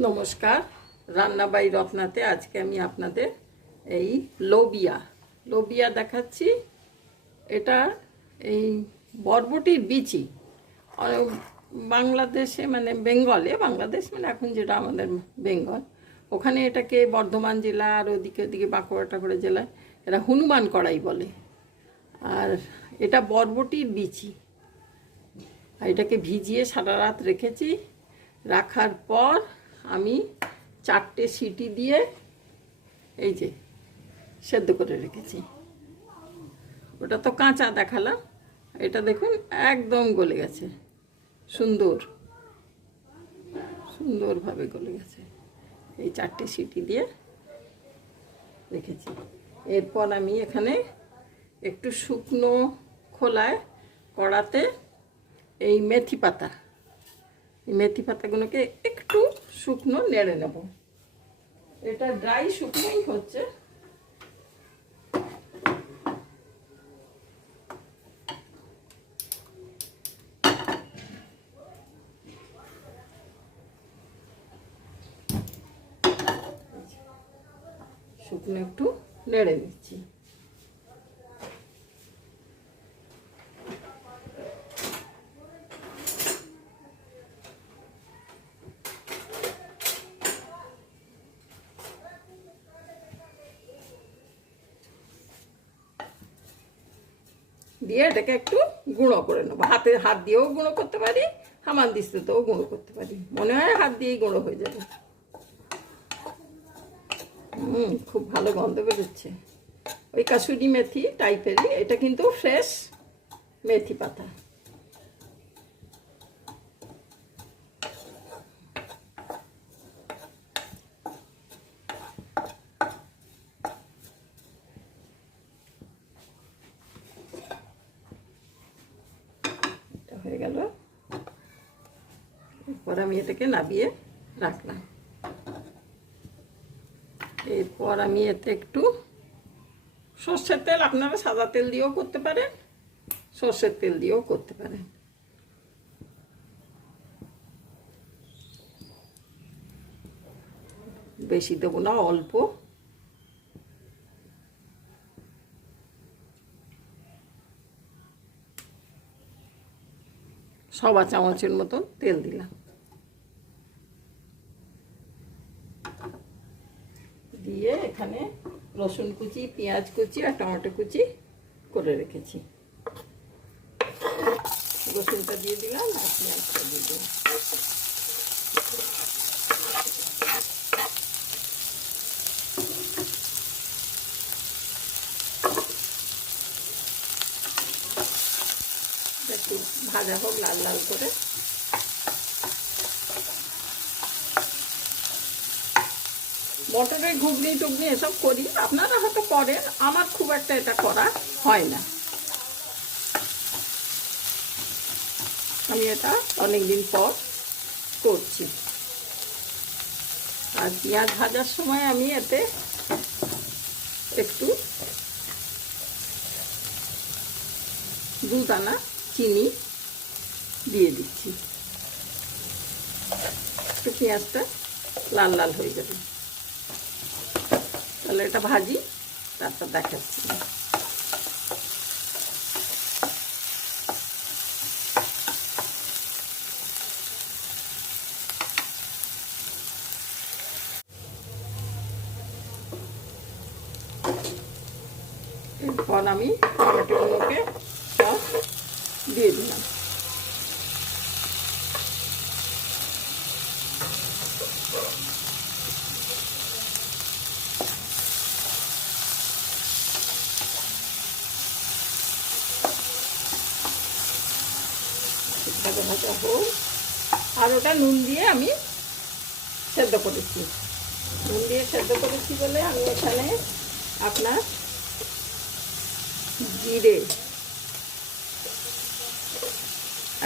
নমস্কার, রান্না বাই রত্নাতে আজকে আমি আপনাদের এই লোবিয়া দেখাচ্ছি। এটা এই বরবটির বিচি। বাংলাদেশে মানে বাংলাদেশ মানে এখন যেটা আমাদের বেঙ্গল, ওখানে এটাকে বর্ধমান জেলা আর ওদিকে বাঁকুড়া টাকুড়া জেলায় এরা হনুমান কড়াই বলে। আর এটা বরবটির বিচি। এটাকে ভিজিয়ে সারা রাত রেখেছি। রাখার পর আমি 4টে সিটি দিয়ে এই যে সেদ্ধ করে রেখেছি। ওটা তো কাঁচা দেখালাম, এটা দেখুন একদম গলে গেছে, সুন্দরভাবে গলে গেছে। এই 4টে সিটি দিয়ে রেখেছি। এরপর আমি এখানে একটু শুকনো খোলায় কড়াতে এই মেথি পাতাগুলোকে একটু শুকনো নেড়ে নেব। এটা ড্রাই শুকনোই হচ্ছে। শুকনো একটু নেড়ে নিচ্ছি। দিয়ে এটাকে একটু গুঁড়ো করে নেবো। হাত দিয়েও গুঁড়ো করতে পারি, হামানদিস্তাতেও গুঁড়ো করতে পারি। মনে হয় হাত দিয়েই গুঁড়ো হয়ে যাবে। খুব ভালো গন্ধ বেরোচ্ছে, ওই কাসুরি মেথি টাইপেরই। এটা কিন্তু ফ্রেশ মেথি পাতা। হয়ে গেল। এরপর আমি এটাকে নামিয়ে রাখলাম। এরপর আমি এতে একটু সর্ষের তেল, আপনারা সাদা তেল দিয়েও করতে পারেন, সর্ষের তেল দিয়েও করতে পারেন। বেশি দেবো না, অল্প। সবা চামচের মতো তেল দিলাম। দিয়ে এখানে রসুন কুচি, পেঁয়াজ কুচি আর টমেটো কুচি করে রেখেছি। রসুনটা দিয়ে দিলাম আর পেঁয়াজটা দিয়ে দিলাম। একটু ভাজা হোক লাল লাল করে। মটরের ঘুগনি টুগনি এসব করি, আপনারা হয়তো করেন, আমার খুব একটা এটা করা হয় না। আমি এটা অনেকদিন পর করছি। আর পেঁয়াজ ভাজার সময় আমি এতে একটু 2 দানা চিনি দিয়ে দিচ্ছি। একটু পেঁয়াজটা লাল লাল হয়ে যাবে। তাহলে এটা ভাজি, তারপর দেখাচ্ছি। এরপর আমি টমেটোগুলোকে সব দিয়ে দিলাম। ভাজা হোক। আর ওটা নুন দিয়ে আমি সেদ্ধ করেছি। বলে আমি এখানে আপনার জিরে,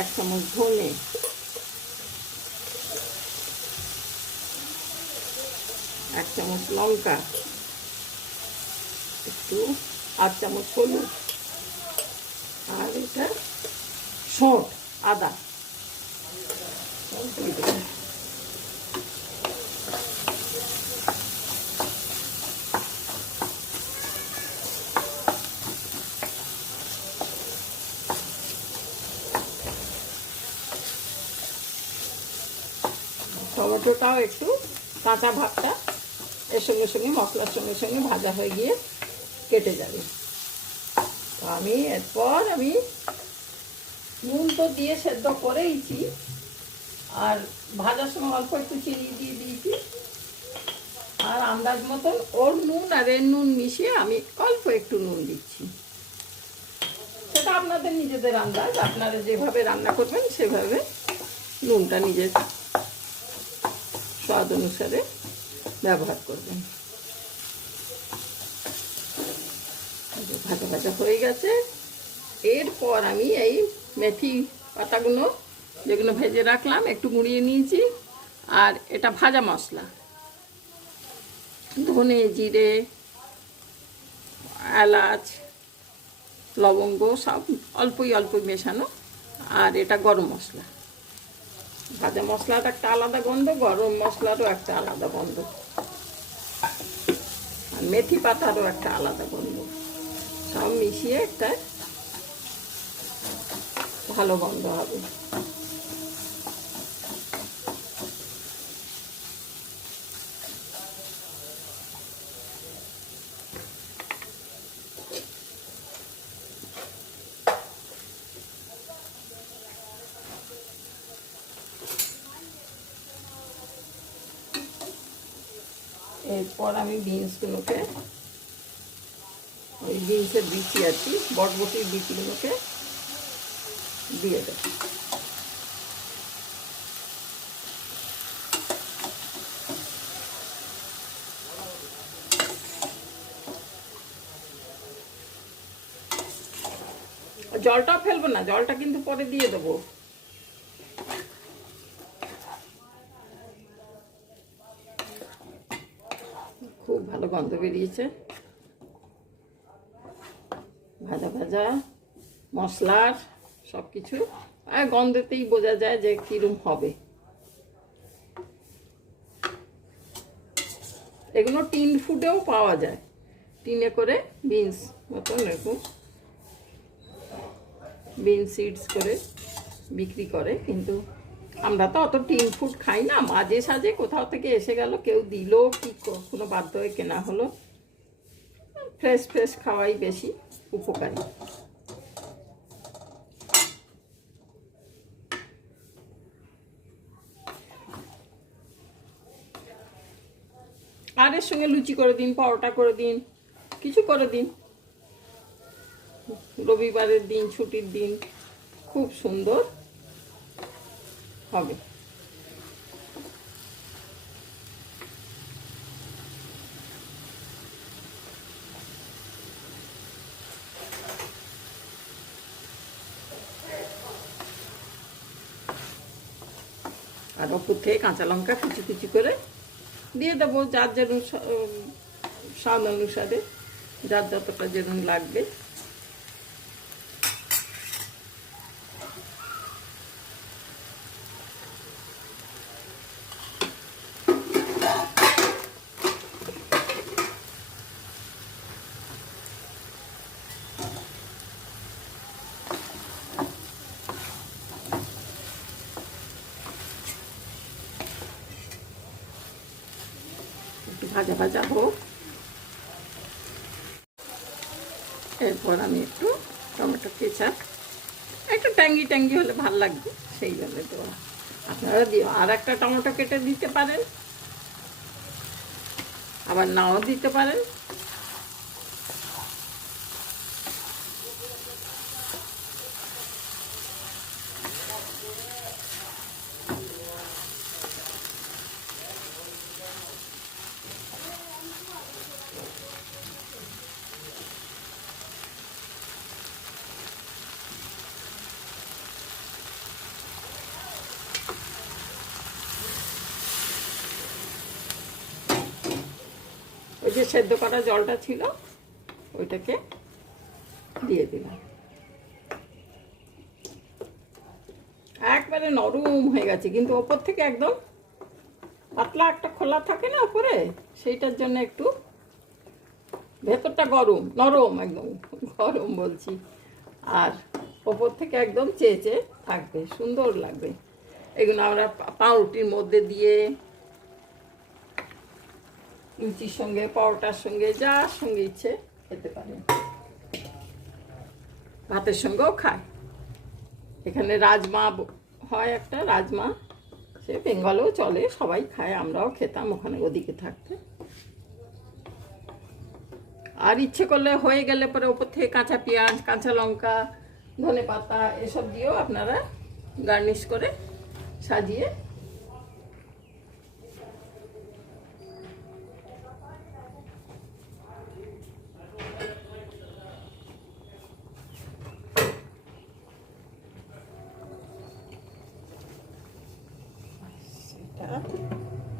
1 চামচ ধনে, 1 চামচ লঙ্কা, একটু 8 চামচ হলুদ, আর এটা শোঁঠ, আদা, টমেটোটাও একটু কাঁচা ভাবটা এর সঙ্গে সঙ্গে মশলার সঙ্গে সঙ্গে ভাজা হয়ে গিয়ে কেটে যাবে। তো এরপর আমি নুন তো দিয়ে সেদ্ধ করেইছি, আর ভাজার সময় অল্প একটু চিনি দিয়ে দিয়েছি, আর আন্দাজ মতন ওর নুন আর এর নুন মিশিয়ে আমি অল্প একটু নুন দিচ্ছি। সেটা আপনাদের নিজেদের আন্দাজ, আপনারা যেভাবে রান্না করবেন সেভাবে নুনটা নিজের স্বাদ অনুসারে ব্যবহার করবেন। ভাজা ভাজা হয়ে গেছে। এরপর আমি এই মেথি পাতাগুলো যেগুলো ভেজে রাখলাম একটু গুঁড়িয়ে নিয়েছি, আর এটা ভাজা মশলা, ধনে, জিরে, এলাচ, লবঙ্গ সব অল্পই অল্পই মেশানো, আর এটা গরম মশলা। ভাজা মশলার একটা আলাদা গন্ধ, গরম মশলারও একটা আলাদা গন্ধ, আর মেথি পাতারও একটা আলাদা গন্ধ, সব মিশিয়ে একটা ভালো গন্ধ হবে। এরপর আমি বিনসগুলোকে, ওই বিনসের বিচি আর কি, বটবটির বিচিগুলোকে দিয়ে দেব। জলটা ফেলবো না, জলটা কিন্তু পরে দিয়ে দেবো। খুব ভালো গন্ধ বেরিয়েছে, ভাজা ভাজা মশলার সব কিছু, আর গন্ধতেই বোঝা যায় যে কিরম হবে। এগুলো টিন ফুডেও পাওয়া যায়, টিনে করে বিনস মতন এরকম বিনস সিডস করে বিক্রি করে, কিন্তু আমরা তো অত টিন ফুড খাই না, মাঝে সাঝে কোথাও থেকে এসে গেল, কেউ দিল, কি কোনো বাধ্য হয়ে কেনা হলো। ফ্রেশ ফ্রেশ খাওয়াই বেশি উপকারী। আর এর সঙ্গে লুচি করে দিন, পরোটা করে দিন, কিছু করে দিন। রবিবারের দিন, ছুটির দিন, খুব সুন্দর হবে। আর ওপর থেকে কাঁচা লঙ্কা কুচি কুচি করে দিয়ে দেবো, যার যেরকম স্বাদ অনুসারে, যার যতটা যেরকম লাগবে। একটু ভাজা ভাজা হোক। এরপর আমি একটু টমেটো কেচাপ, একটু ট্যাঙ্গি ট্যাঙ্গি হলে ভালো লাগবে, সেই জন্য দেওয়া। আপনারা দিও, আর একটা টমেটো কেটে দিতে পারেন, আবার নাও দিতে পারেন। ওই যে সেদ্ধ করা জলটা ছিল ওইটাকে দিয়ে দিলাম। একবারে নরম হয়ে গেছে, কিন্তু ওপর থেকে একদম পাতলা একটা খোলা থাকে না উপরে, সেইটার জন্য একটু ভেতরটা গরম, নরম, একদম গরম বলছি, আর ওপর থেকে একদম চেয়ে চেয়ে থাকবে, সুন্দর লাগবে। এগুলো আমরা পাউরুটির মধ্যে দিয়ে লুচির সঙ্গে, পরোটার সঙ্গে, যার সঙ্গে ইচ্ছে খেতে পারেন। ভাতের সঙ্গেও খায়। এখানে রাজমা হয় একটা, রাজমা সে বেঙ্গলেও চলে, সবাই খায়, আমরাও খেতাম ওখানে ওদিকে থাকতে। আর ইচ্ছে করলে হয়ে গেলে পরে ওপর থেকে কাঁচা পেঁয়াজ, কাঁচা লঙ্কা, ধনেপাতা এসব দিয়েও আপনারা গার্নিশ করে সাজিয়ে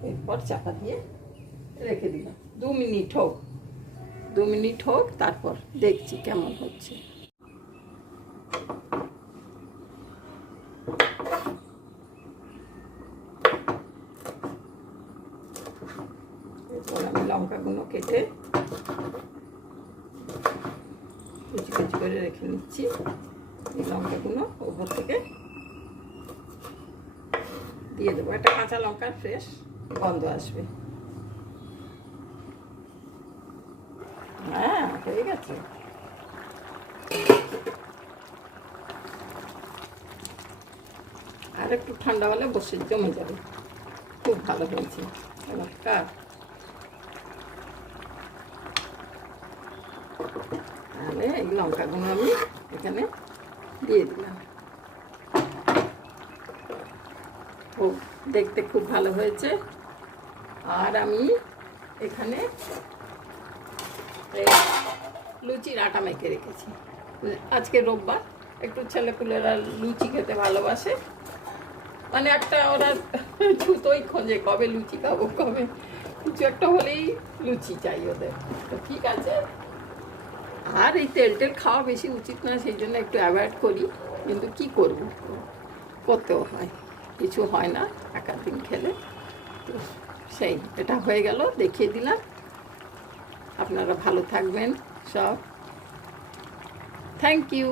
এরপর চাপা দিয়ে রেখে দিলাম 2 মিনিট হোক, 2 মিনিট হোক, তারপর দেখছি কেমন হচ্ছে। এরপর আমি লঙ্কাগুলো কেটে কুচি কুচি করে রেখে নিচ্ছি। এই লঙ্কাগুলো ওপর থেকে দিয়ে দেবো, একটা কাঁচা লঙ্কার ফ্রেশ গন্ধ আসবে। হ্যাঁ, হয়ে গেছে। আর একটু ঠান্ডা হলে বসে জমে যাবে, খুব ভালো হয়েছে চমৎকার। তাহলে এই লঙ্কাগুলো আমি এখানে দিয়ে দিলাম। খুব দেখতে খুব ভালো হয়েছে। আর আমি এখানে লুচির আটা মেখে রেখেছি। আজকে রোববার, একটু ছেলেপুলেরা লুচি খেতে ভালোবাসে, মানে একটা ওরা ছুতোই খোঁজে কবে লুচি খাবো, কবে কিছু একটা হলেই লুচি চাই ওদের। তো ঠিক আছে, আর এই তেল টেল খাওয়া বেশি উচিত না, সেই জন্য একটু অ্যাভয়েড করি, কিন্তু কি করব, করতেও হয়, কিছু হয় না একাধ দিন খেলে। তো সেই এটা হয়ে গেল, দেখিয়ে দিলাম। আপনারা ভালো থাকবেন সব। Thank you.